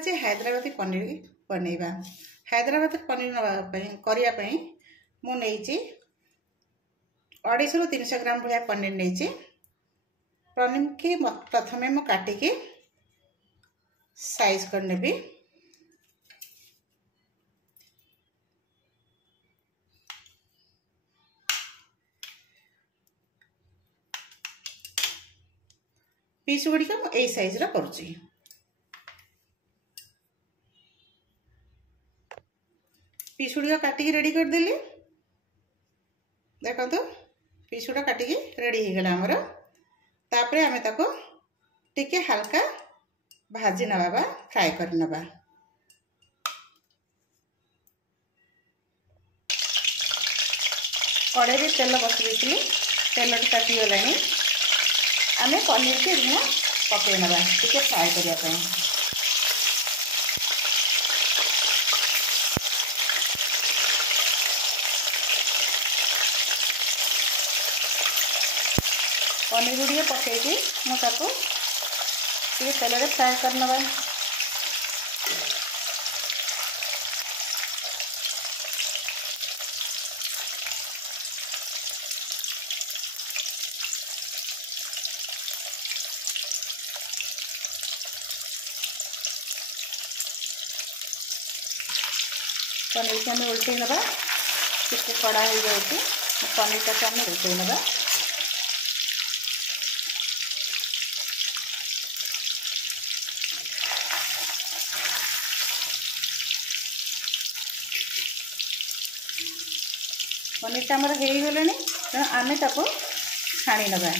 आज हैदराबादी पनीर बनैबा। हैदराबादी पनीर करने मु नहीं 250 रु 300 ग्राम भाया पनीर नहीं। पनीर की प्रथमे मु काटिकी साइज कर नेबी। पीस गुड़िक यही साइज करुच्ची। पीस गुड़िक काटिकी रेडी करदेली। देखो पीस गुड़ा काटिकी रेडी हो गला आमर। तापरे आमे ताको टिके हल्का भाजी नवा फ्राए कर नवा। कड़े तेल बस देती तेल ताती गलानी। आमे पनीर के पकई नवा टिके फ्राए करने। पनीर गुड़िया पकईकी मुझे तेल में फ्राए कर नवा। पनीर को आम उल्टे नवा। टिके कड़ा हो जाए पनीर टाक आम उल्टे नवा। पनीर टा आमर हो गले तेणु आम ताको छाणी नवा।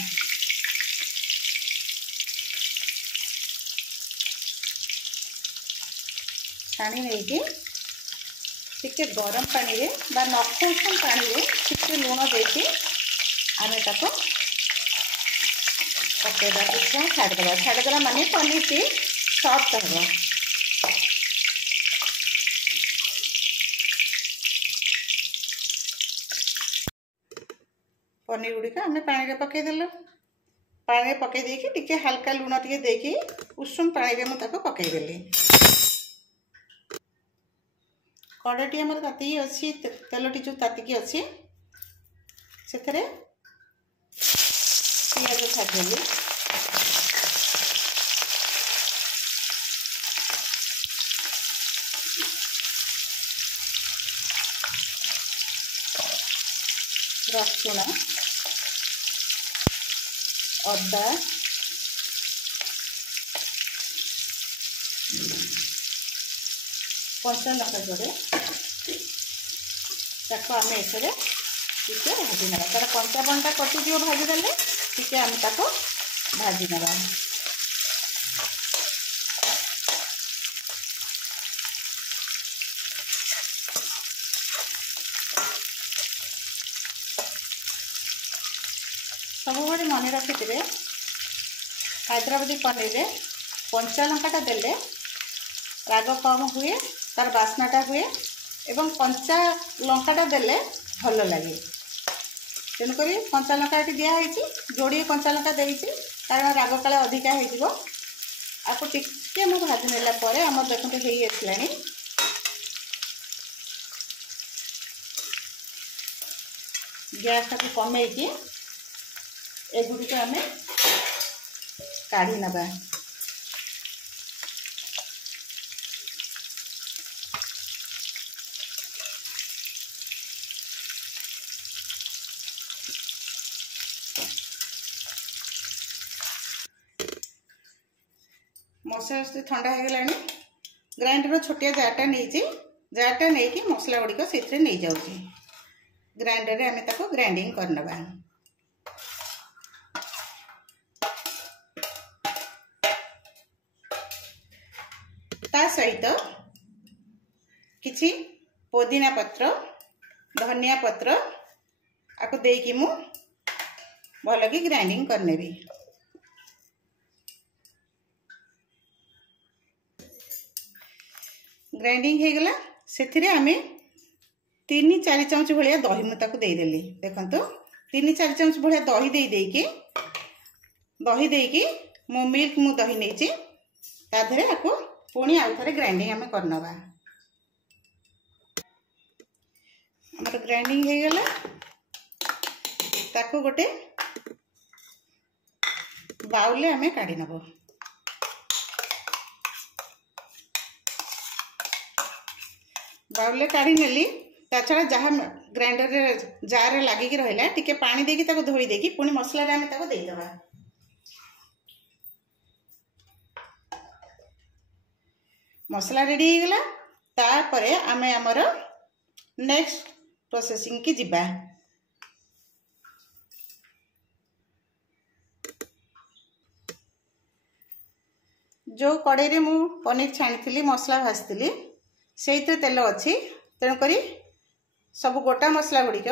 छाणी नहीं टिके गरम पानी रे बा नख उषुम पानी रे टिके लुण देके आम ताको पकेदा छाड़देवा। छाड़देवा माने पनीर टी सॉफ्ट हो। पनीर गुड़िक आम पानी पकईदेल। पानी पकई देकी टिके हल्का लुण टिके देकी उषुम पानी रे मुझे पकईदेली। कड़ाटी आमर ताती अच्छी तेलटी जो तातिकी अच्छी से पियाज छाड़देली। रसुण अदा कंचा लंका जोड़े ताको आम एसरे टिके भाजी ना। तार कंचा पंटा कटिजी भाजीदेले टिके आम ताको भाजी ना। सब बड़े मन रखी हैदराबादी पनीर रे कंचा लंकाटा देले राग कम हुए, तार बास्नाटा हुए एवं कंचा लंकाटा देले भल लगे। तेणुक कंचा लंका दिखाई जोड़े कंचा लंका देती कारण राग काले अधिका हो। आपको टिके मु भाजी नेला परे आम देखते हो आसलानी। गैस टाक कमेकी एगुड़िक आम काढ़ी नवा। मसला ठंडा हो गला। ग्राइंडर छोटिया जारटा नहीं जारटा नहीं मसला गुड़िक से नहीं जाऊँगी। ग्राइंडर रे आम ताको ग्राइंडिंग करनवा। ता सहित किछि पुदीना पत्र धनिया पत्र आपको देकी मु भल कि ग्राइंडिंग करनेबी। ग्राइंडिंग हो गला से आम 3-4 चमच भाया दही मुझे देदेली। देखो 3-4 चमच भाया दही दही देकी मो मिल्क मु दही नहीं ताधरे आपको पुणी आउ थे ग्राइंडिंग आम करनवा। आमर ग्राइंडिंग हो गला ताकू गोटे बाउल आम काढ़ी नब। बाउल काढ़ी नेली ता छड़ा जहाँ ग्राइंडर जार लगिक रहा टिके पानी देकी ताको धोई देकी पुणी मसला आम ताको देदेबा। मसला रेडी हो गला तापरे आमे हमर नेक्स्ट प्रोसेसिंग की जिबा। जो कड़े रे मु पनीर छाणी मसला भाजती से तेल अच्छी तेणुक सब गोटा मसला गुड़िक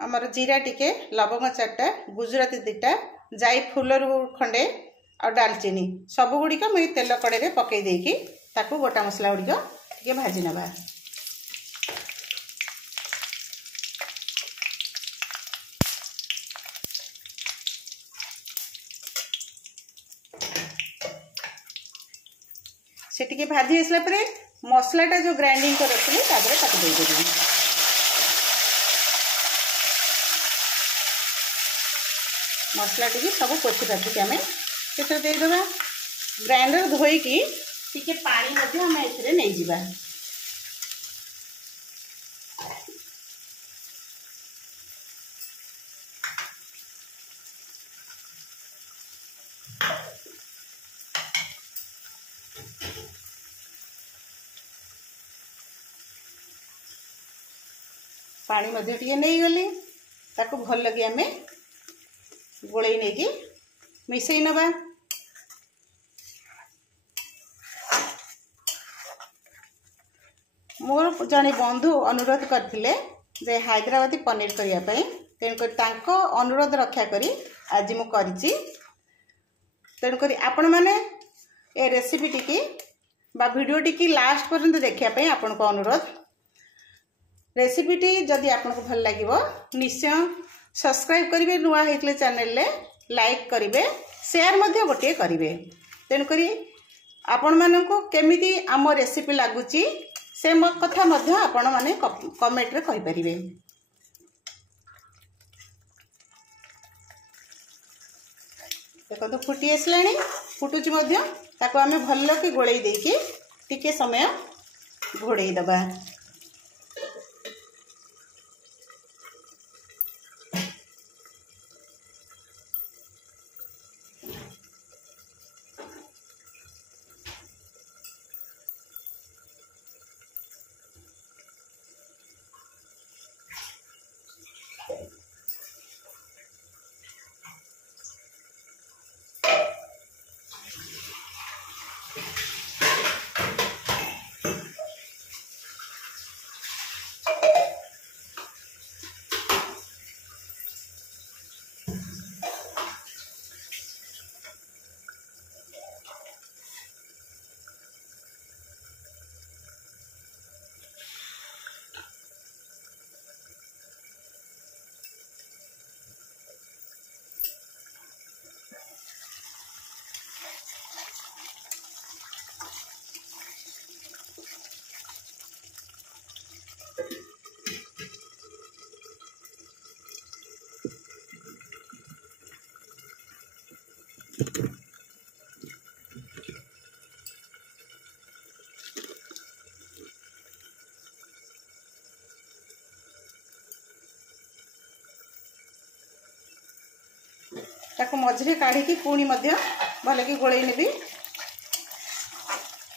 आमर जीरा टिके लवंग 4टा गुजराती 2टा जाई फुलर खंडे और डालचीनी सब गुड़िक मुझे तेल कड़े रे पकई देकी ताकू गोटा मसला गुड़िक टिके भाजी नबा। से टिके भाजी आसला परे मसलाटा जो ग्राइंडिंग कर रखी तापर ताकू दे देबी। मसला टी सब पोछि पाछी आम से देदेबा। ग्राइंडर धोईकी टिके पानी मध्य आम एथिरे नै जिबा। पानी मध्य टिके नहीं गली ताकू भल लगे आम गोलई नहीं कि मिसई नबा। मोर जने बंधु अनुरोध करथिले जे हैदराबादी पनीर करिया पई तेणुक तांको अनुरोध रक्षा करी आज मु करिछि। तेणुक आपण माने ए रेसिपी टिकी बा वीडियो टिकी लास्ट पर्यंत देखिया पई आपण को अनुरोध। रेसिपीटी जदि आपको भल लगे निश्चय सब्सक्राइब करेंगे, नुआ होते चैनल ले लाइक करेंगे, शेयर मध्य गोटे करेंगे। तेणुक आपण मानक केमिति आम रेसिपी लगुच से कथा मध्य आपण माने कमेंट रे कहि परिबे। देखो तो फुटी आसलानी फुटुची मध्य ताको आमे भल कि गोळेई देकी टिके समय घोड़ेई दबा। ताको मझे काढ़ी पुणी भल कि गोलई नेबी।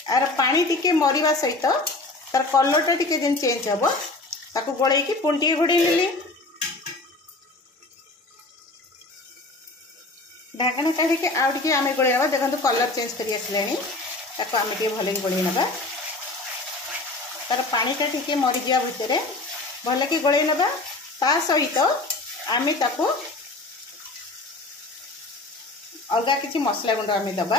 आर पानी टिके मरिबा सहित तार कलरटा टिके जेन चेंज हम ताको गोलई कि पुणी टिके घोड़े नेली। ढाकना काढ़ी आउ टिके आमे गोलई नबा। देखो कलर चेंज करी आसलानी ताको आमे टिके भल कि गोलई नबा। तार पानीटा टिके मरी जा भितर भल कि गोलई नबा। ता सहित आमे ताको अलगा किसी मसला गुंड आम दबा।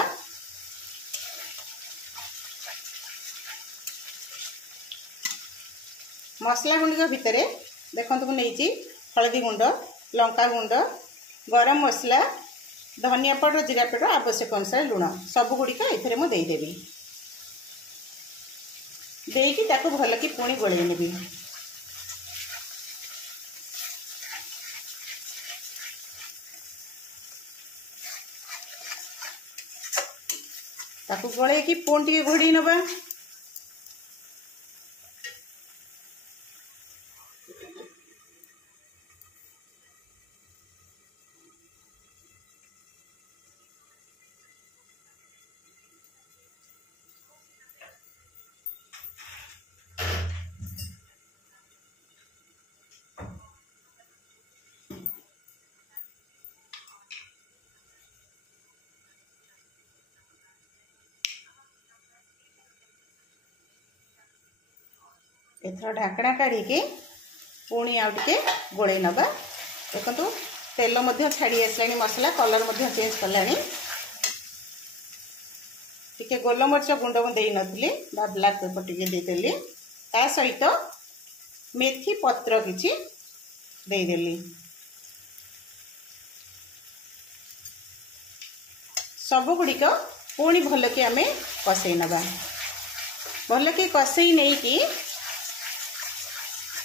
मसला गुंड भितर देखो नहीं हलदी गुंड, लंका गुंड, गरम मसला, धनिया पाउडर, जीरा पाउडर, आवश्यक अनुसार लुण सब गुड़िक ये मुदेदेवी। ଦେଇକି ତାକୁ ଭଲ କି ପୁଣି ଗୋଳେଇ ନେବି। ତାକୁ ଗୋଳେଇକି ପୁଣି ଟିକେ ଘୋଡ଼େଇ ନେବା। एथर ढाकना काढ़ी पुणी आउ टे गोड़े नबा। देखो तेल छाड़ी आसला, मसला कलर चेंज कला। टिके गोलमरीच गुंड मुझे नी ब्लाक पेपर टिके देदेली, ता सहित मेथी पत्र किछि देदेली। सब गुड़िक पुणी भल कि आम कषई नबा। भल कि कषई नहीं कि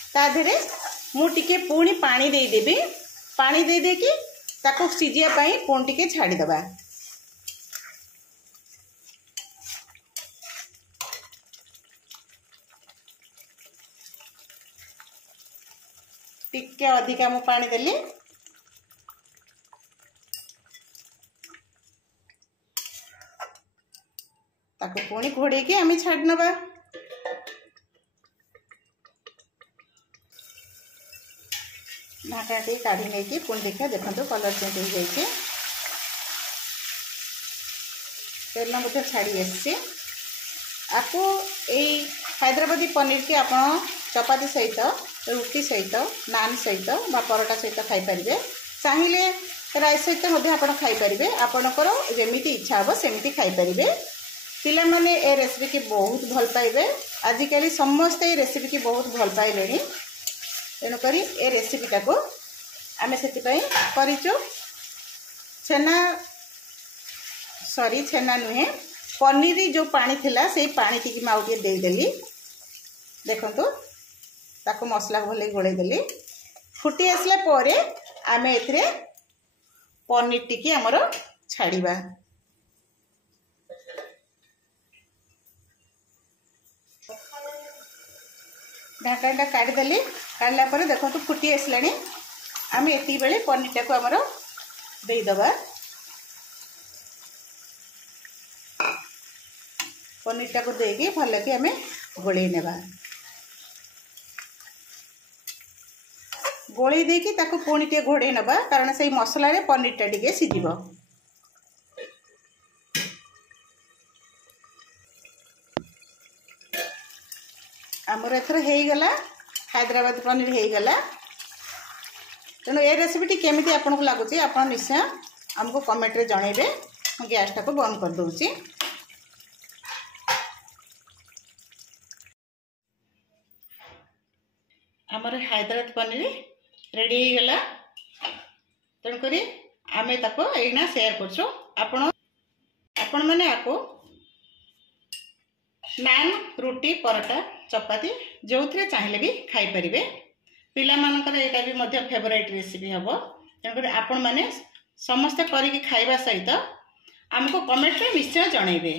ताधरे मु टिके पुणी पानी दे देबी। पानी दे दे कि ताको सिजिया पई पुणी टिके छाड़ी दबा। टिके अधिका मु पानी देली। ताको पुणी घोड़े के आम छाड़ी नबा। ढाका टी काढ़ी नहीं पुणी देखा देखो कलर चेंज हो जाए। तेल मुझे छाड़ी आसी। आपको यही हैदराबादी पनीर की आप चपाती सहित, रुटी सहित, नान सहित बा परोटा सहित खाई पारिबे। चाहिए राइस सहित आप खाई पारिबे। आपणकर जमीती इच्छा हम सेमती खाई पारिबे। पिला माने ए रेसिपी की बहुत भल पाइबे। आजिकल समस्ते रेसिपी की बहुत भल पाइले। तेणुक ए रेसिपीटा को आम से छेना सॉरी छेना नुहे पनीर जो पानी थिला से पानी टी माउटे देदेली। देखो ताको मसला भले गोले देली। फुटी आसला परे आमे एथरे पनीर टी आमर छाड़ीबा। ढाकणा काढ़ीदेली। काढ़ला पर देखो फुटी आसला। आम ये बेले पनीरटा को आमर देदबा। पनीरटा को देकी भल कि आम गोलई नेबा। गोलई देकी ताको पुणी टे घोड़े नबा, कारण से मसला रे पनीरटा टिके सिझिबो। आमर एथर हो गला हैदराबाद पनीर हो गला। तेणु ये रेसिपी केमिति आपको लगुच आप निश्चय आमको कमेंट रे जनइबे। मु गैसटा को बंद कर दूची। आमर हैदराबाद पनीर रेडी हो गला। तेणुक आम ताको एना शेयर करछो। आपण माने आपको नान, रुटी, परोटा, चपाती जो थे चाहिए भी खाई पारिबे। पिला मानकर एटा भी मध्य फेवरेट रेसिपी हम। तेणुक आपण माने समस्ते करिकी खाइबा सहित आमको कमेंट रे निश्चय जनइबे।